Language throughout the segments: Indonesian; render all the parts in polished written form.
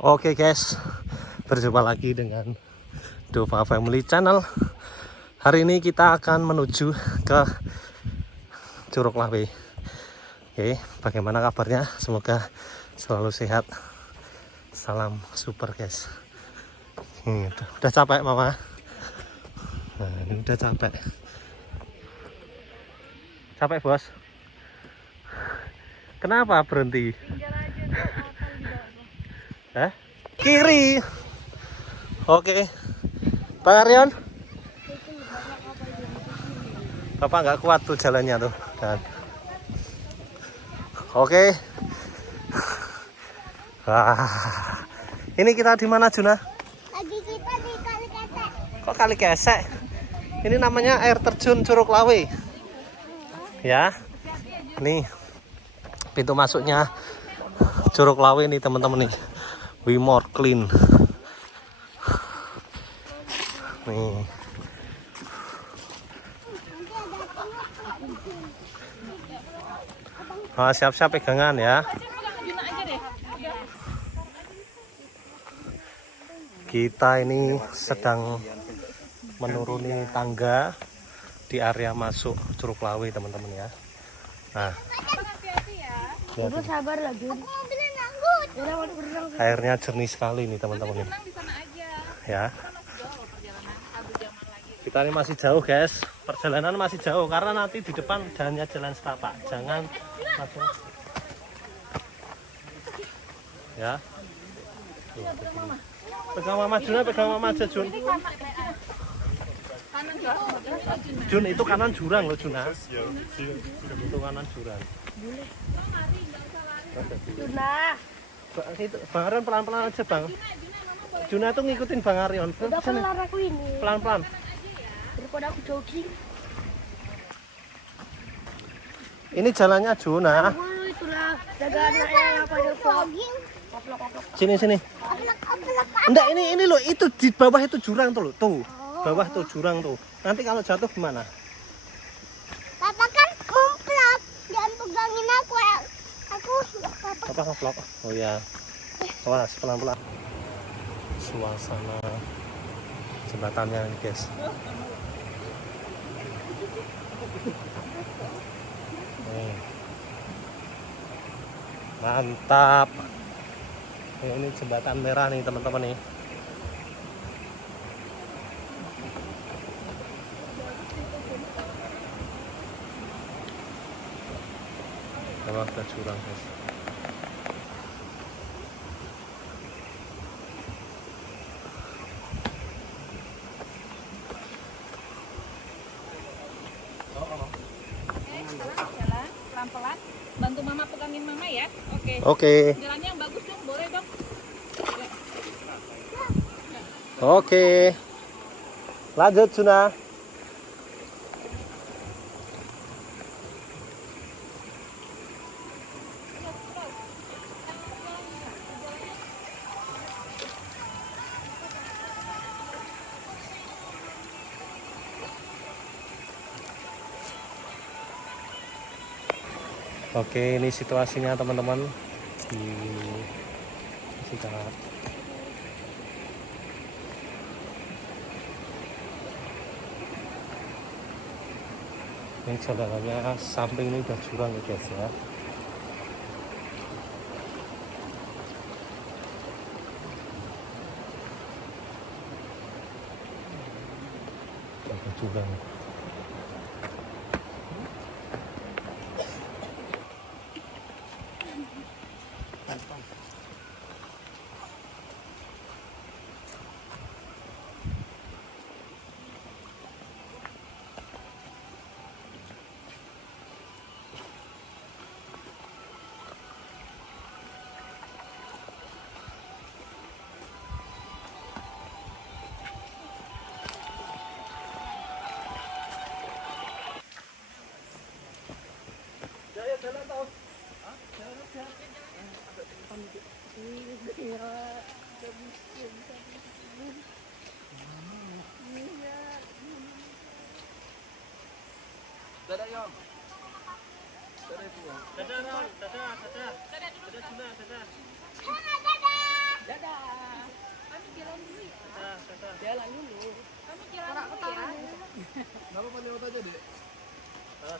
Oke guys, berjumpa lagi dengan Dova Family Channel. Hari ini kita akan menuju ke Curug Lawe. Oke, bagaimana kabarnya? Semoga selalu sehat. Salam super guys. Udah capek mama? Nah, ini udah capek. Capek bos? Kenapa berhenti? Kiri. Oke. Bang Aryon. Bapak nggak kuat tuh jalannya tuh. Dan oke. Wah. Ini kita di mana Juna? Lagi kita di Kali Kesek. Kok Kali Kesek? Ini namanya air terjun Curug Lawe. Ya. Nih. Pintu masuknya Curug Lawe nih teman-teman nih. We more clean. Nih. Oh, siap-siap pegangan ya. Kita ini sedang menuruni tangga di area masuk Curug Lawe teman-teman ya. Nah, Ibu sabar lagi. airnya jernih sekali nih teman-teman ini. Ya. Kita ini masih jauh guys, perjalanan masih jauh karena nanti di depan jalannya jalan setapak, jangan langsung ya. Pegang mama Jun, pegang mama aja Jun. Jun itu kanan jurang loh Junas. Itu kanan jurang. Sudah. Itu Bang Aryon pelan-pelan aja Bang. Juna tuh ngikutin Bang Aryon. Udah kelar aku ini. Pelan-pelan. Daripada aku jogging. Ini jalannya Juna. Dulu itulah jaga anaknya yang pada jogging. Sini. Enggak, ini loh, itu di bawah itu jurang tuh loh. Tuh. Bawah tuh jurang tuh. Nanti kalau jatuh gimana? Papa kan komplot. Jangan pegangin aku ya. Apa vlog? Oh ya. Awas pelan-pelan. Suasana jembatannya ini guys. Nih. Mantap. Ini jembatan merah nih teman-teman nih. Kalau ada jurang guys. Jalan pelan-pelan, bantu mama pegangin mama ya. Oke. Jalannya yang bagus dong, boleh dong. Oke. Lanjut Juna. Oke, ini situasinya teman-teman di Cikarang. Ini jalanannya samping ini udah jurang ya guys ya. Udah jurang. Jalan tau. Dadah Yom. Dadah semua. Dadah Ron, dadah. Dadah Juna, dadah. Dadah.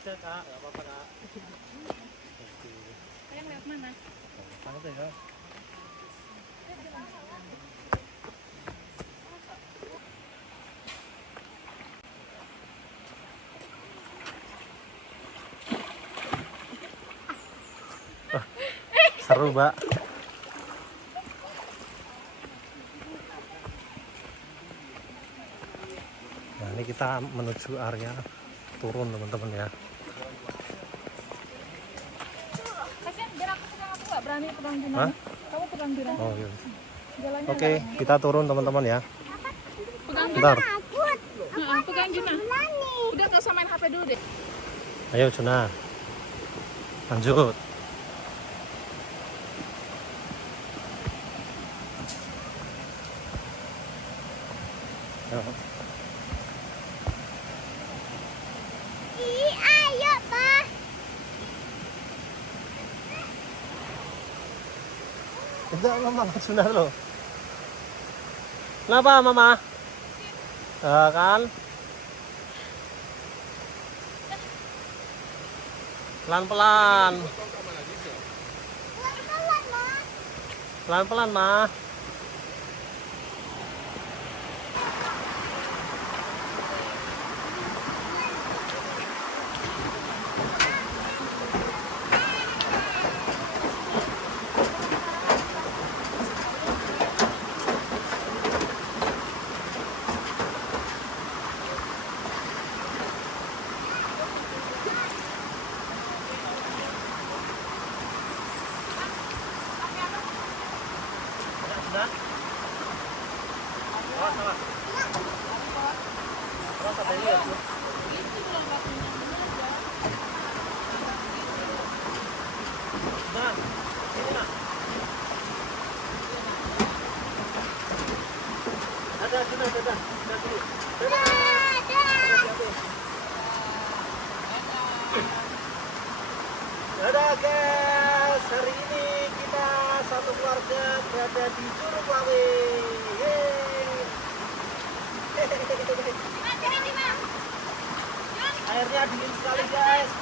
aja kak, nggak apa-apa kak. Kalian lewat mana? Tangkap ya kak. Seru mbak. Nah ini kita menuju area turun teman-teman ya. Kasihan biar aku nggak berani pegang Juna. Hah? Kamu pegang Juna. Oh iya. Jalannya Oke, kita turun teman-teman ya. pegang Juna. Bentar. Takut. Pegang Juna. Berani. Udah nggak usah main HP dulu deh. Ayo Juna. Lanjut. Ayo. Ih, ayo, Pak. Enggak mama Juna lo. Kenapa mama? Kan? Pelan-pelan. Pelan-pelan, Ma. Pelan-pelan mah. Sudah? Awas, awas. Awas, ada ini ya, Bu. Sudah. Ini nak. Ada, sudah, sudah. Sudah dulu. Dadah guys, hari ini kita satu keluarga berada di Curug Lawe. Yeay. Airnya dingin sekali guys.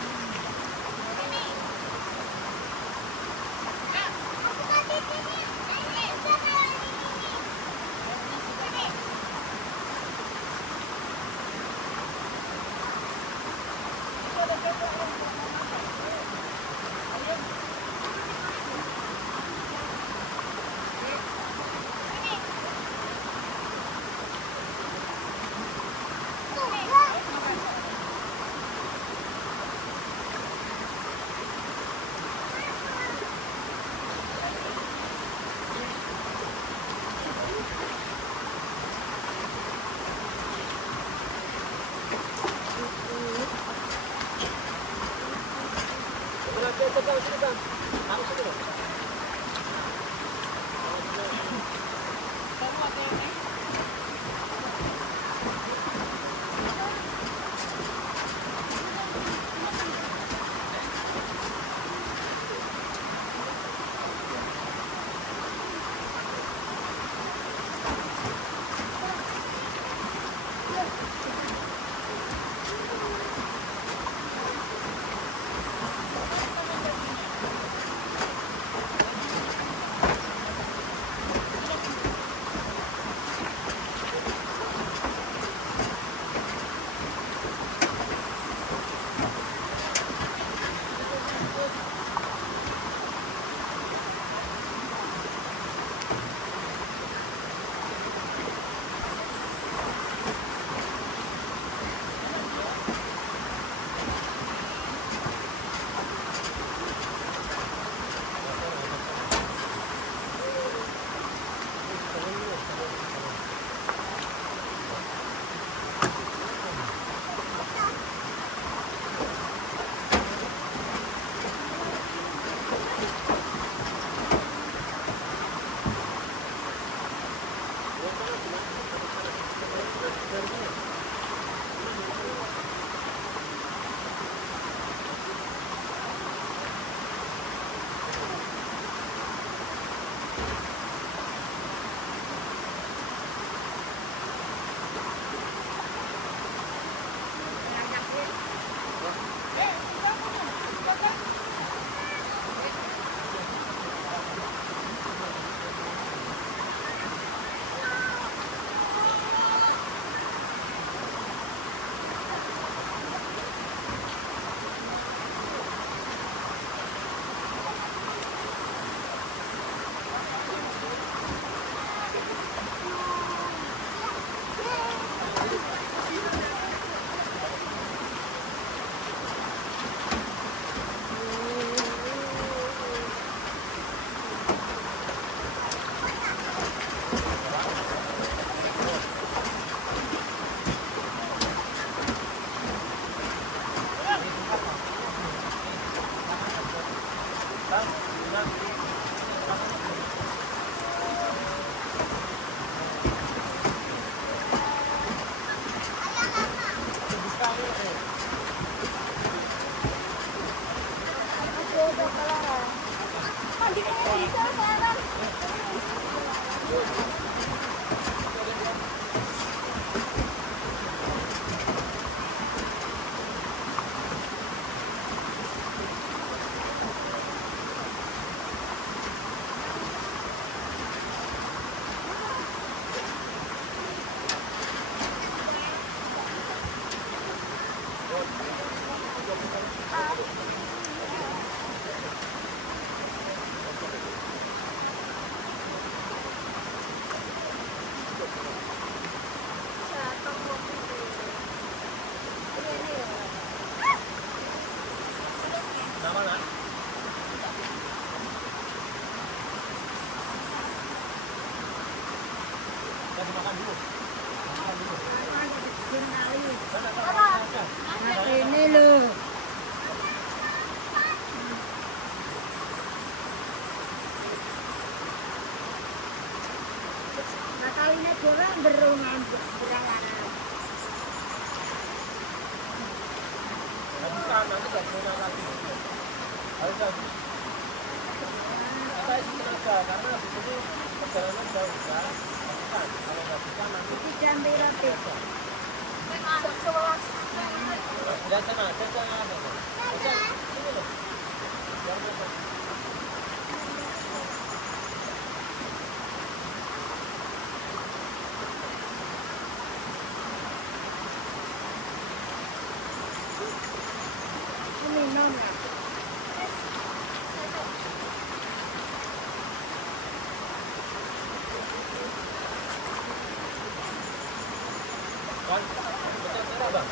Ini loh. Nah kalinya kurang berungan berangan. Karena di sini perjalanan jauh ya. Kalau nggak bisa nanti Jambi roti. lihat sana, ada. Ini nomor. Kan, betul cara bang.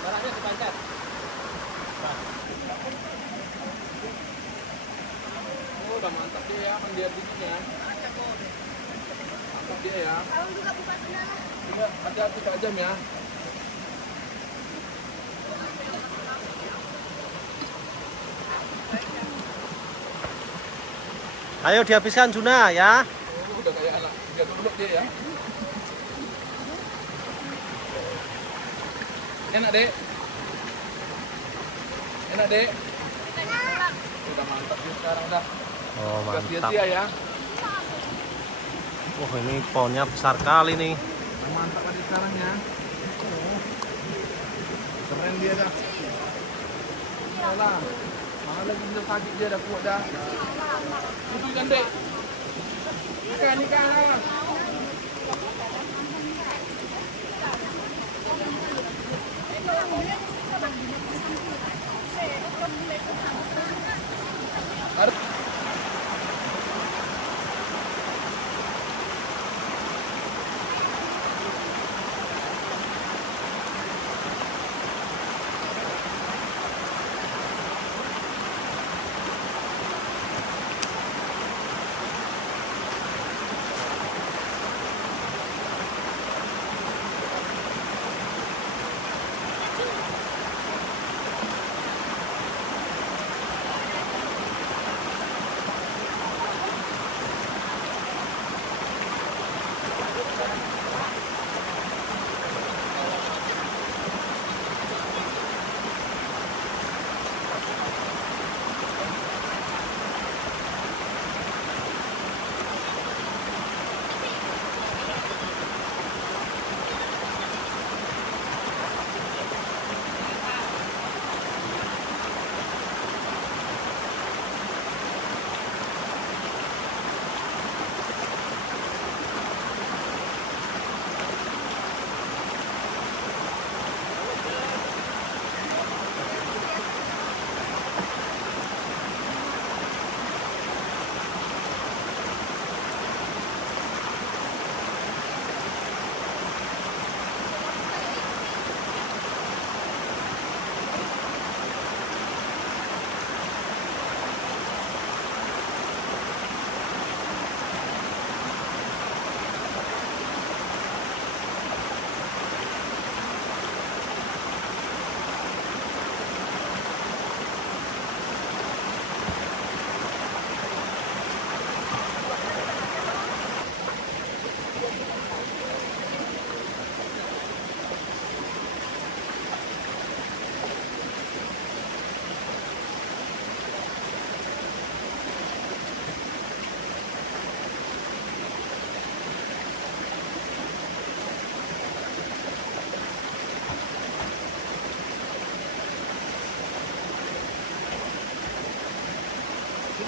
Caranya dipancat. Oh, udah mantap dia ya, kan dia bikinnya. Mantap dia ya. Kamu juga buka sendal. Coba hati-hati Kak Jam ya. Ayo dihabiskan Juna ya. Oh, udah kayak anak 3 dulu dia ya. Enak dek. Enak dek. Udah mantap dia sekarang dah. Oh Udah mantap. sia-sia ya. Wah ini pohonnya besar kali nih. Mantap aja sekarang ya. Keren dia dah. Iyalah. Mana lagi bisa sakit dia dah kuat dah. Itu kan dek. Ikan.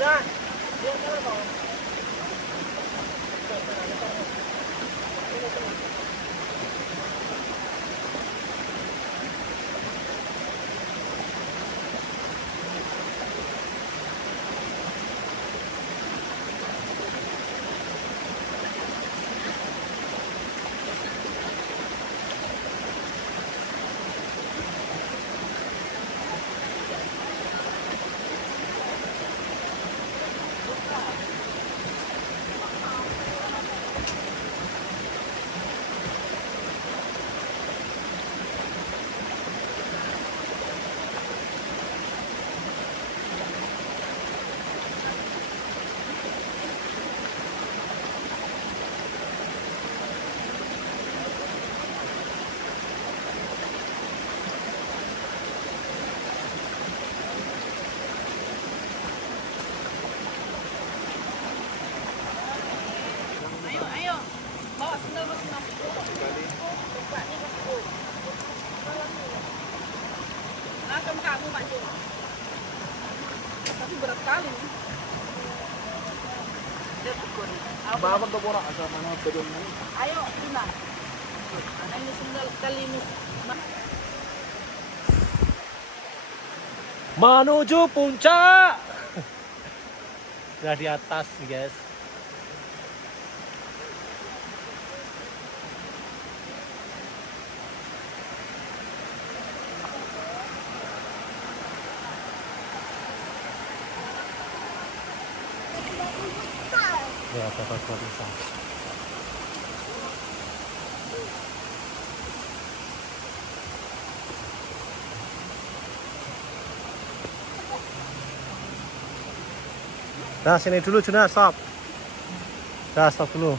Sudah. Dia kalah kok. Ayo. Bawa sendal masing-masing. Macam kamu maju. Tapi berat kali. Dia pukul. Bawa ke borak asal mana bedung ni. Ayo, Tuna. Ini sendal kali ini. Menuju puncak. Sudah di atas, guys. Ya, dapat bisa. Nah, sini dulu Juna, stop. Nah, stop dulu.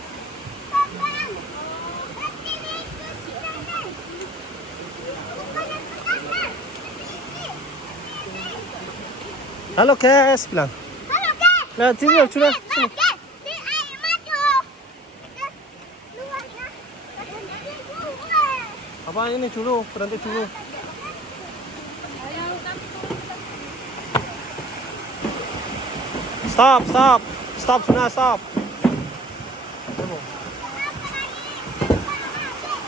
Halo guys, bilang. Halo guys. Nah, sini yuk, Juna. Sini. Guys, di air maju. Luarnya. Apa ini dulu? Berhenti dulu. Stop, stop. Stop, Juna, stop.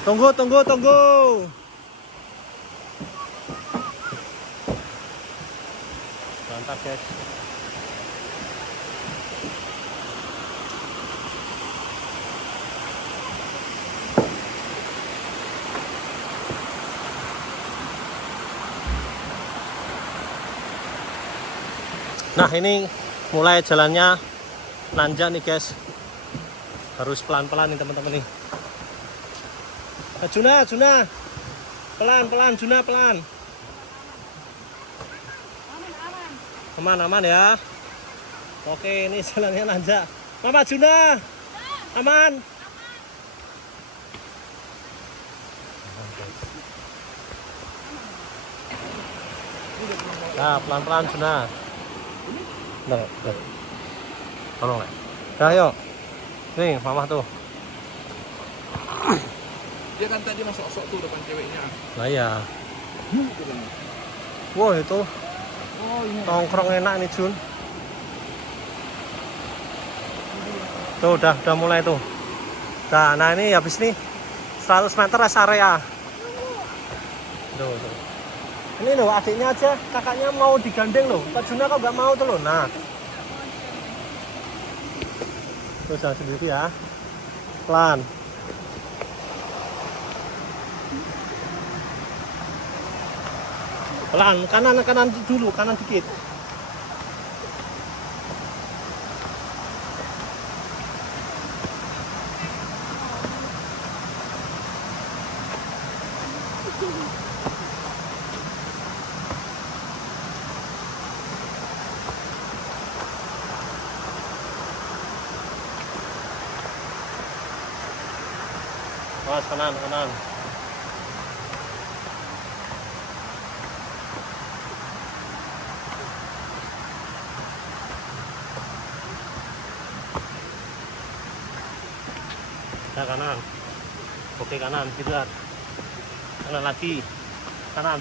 Tunggu, tunggu, tunggu. Mantap, guys. Nah, ini mulai jalannya nanjak nih guys, harus pelan-pelan nih teman-teman nih. Juna, pelan-pelan Juna, pelan. Aman ya. Oke, ini jalannya nanjak. Mama Juna, aman. Nah, pelan-pelan Juna. Bentar. Tolong ya. Nah, yuk. Nih, mama tuh. Dia kan tadi masuk-masuk tuh depan ceweknya. Nah ya. Wow, itu Oh iya. nongkrong enak nih Jun. Tuh udah mulai tuh. Nah ini habis nih 100 meter rest area. Tuh. Ini loh adiknya aja, kakaknya mau digandeng loh. Kak Juna kok nggak mau tuh loh. Nah. Terus jalan sendiri ya. Pelan. Pelan, kanan dulu, kanan dikit. Awas kanan. Nah, kanan. Oke, kanan, kiblat. Kanan lagi. Kanan.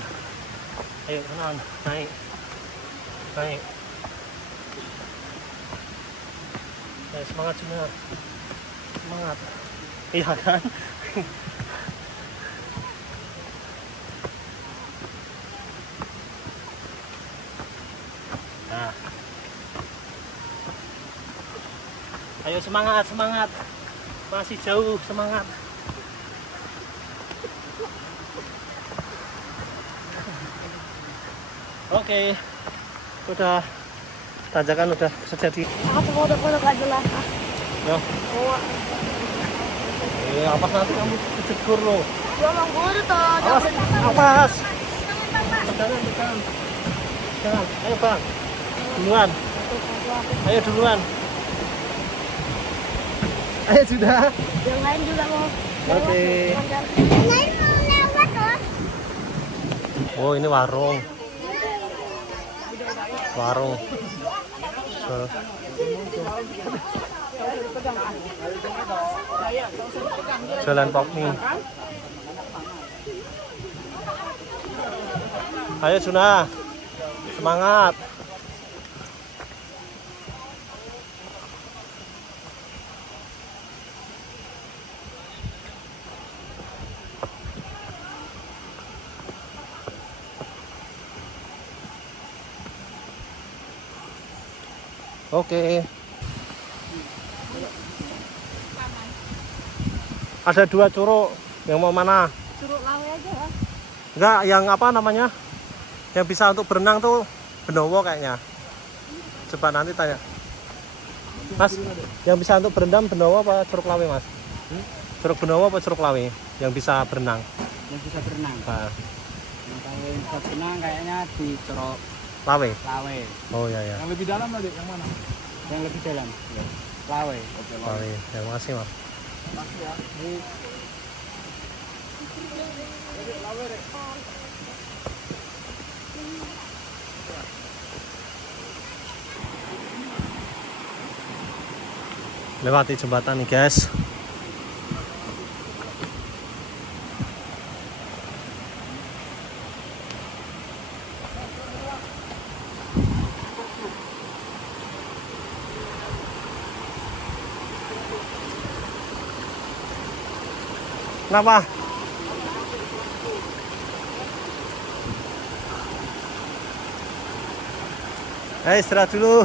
Ayo, kanan. Naik. Semangat Juna. Semangat. Iya kan? Nah. Ayo semangat, semangat. Masih jauh, semangat. Oke. Udah tanjakan udah terjadi. Aku mau udah gak jelas. Ya. Apas nanti kamu kecegur loh. Ya mau guru toh. Awas, awas. Jangan. Jangan. Ayo bang. Duluan. Ayo duluan. Ayo sudah. Yang lain juga mau. Oke. Yang lain mau lewat loh. Oh ini warung. Warung. Jalan Pokmi. Ayo Juna, semangat. Oke. Ada 2 curug. Yang mau mana? Curug lawe aja lah. Enggak, yang apa namanya? Yang bisa untuk berenang tuh Benowo kayaknya. Coba nanti tanya. Mas, yang bisa untuk berendam Benowo apa Curug Lawe, Mas? Curug Benowo apa Curug Lawe? Yang bisa berenang. Yang bisa berenang. Nah, Yang kalau yang bisa berenang kayaknya di Curug Lawe. Lawe. Oh iya ya. Yang lebih dalam lagi yang mana? Yang lebih dalam. Lawe. Oke, Lawe. Terima kasih, Mas. makasih ya. Lewati jembatan nih, guys. Kenapa? Istirahat dulu.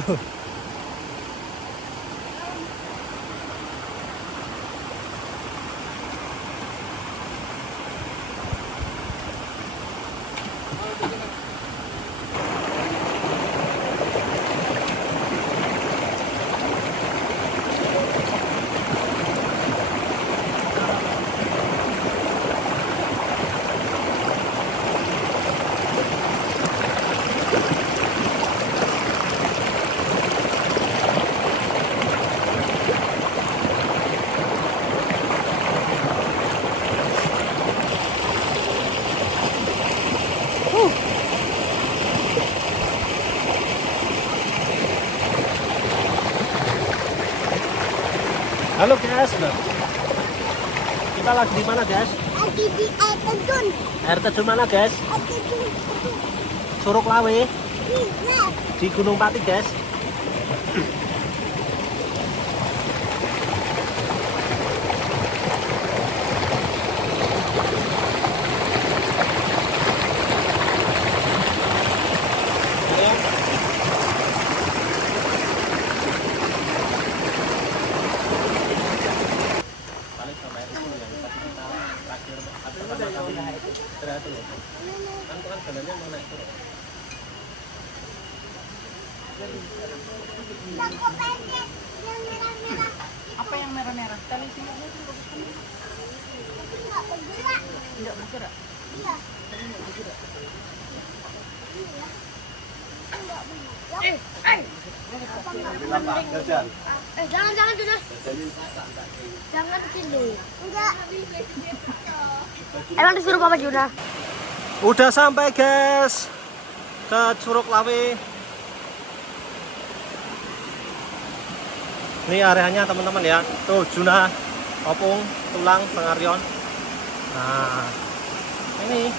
Halo guys, kita lagi di mana guys? Lagi di air terjun. Air terjun mana guys? Air terjun. Curug Lawe Nah, di Gunung Pati guys. aku pendek yang merah-merah. Apa yang merah-merah? Tali sihirnya itu bagus kan? Tapi nggak bergerak. Tidak bergerak. Iya. Jangan sudah. Jangan sini. Enggak. Emang disuruh Papa Juna? Udah sampai guys ke Curug Lawe. Ini areanya teman-teman ya. Tuh Juna, Opung, Tulang, Pengarion. Nah, ini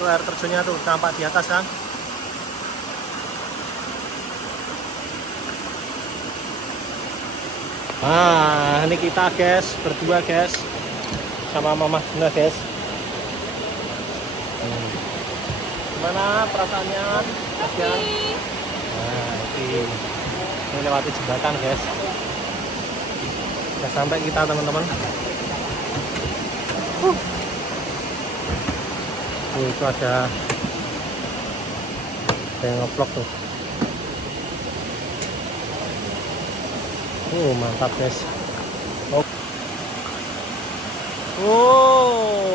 tuh air terjunnya tuh nampak di atas kan. Nah, ini kita guys, berdua guys, sama Mama Juna guys. Gimana perasaannya? Kasihan. Nah, ini lewati jembatan guys. Udah sampai kita teman-teman. Itu ada yang ngeplok tuh. Mantap guys. Wow.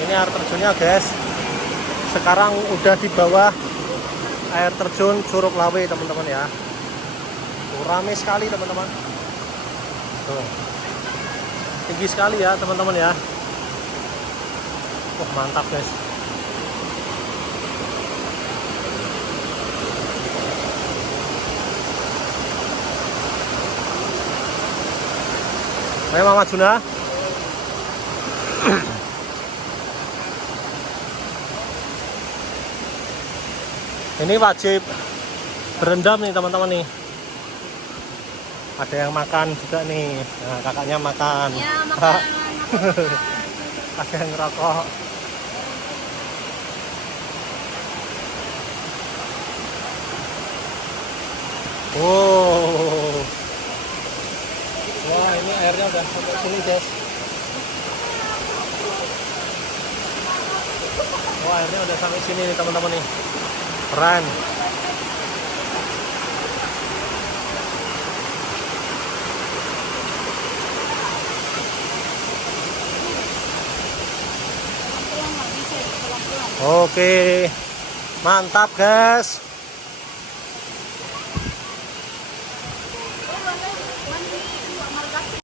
Ini air terjunnya guys. Sekarang udah di bawah air terjun Curug Lawe teman-teman ya. Tuh, rame sekali teman-teman. Tuh. Tinggi sekali ya teman-teman ya. Mantap guys. Ayo Mama Juna. Ini wajib berendam nih teman-teman nih. Ada yang makan juga nih. Nah, kakaknya makan. Ya, makan. Ada yang ngerokok. Wow. Wah, ini airnya udah sampai sini guys. Wah, airnya udah sampai sini nih teman-teman nih. Keren. Oke, mantap guys.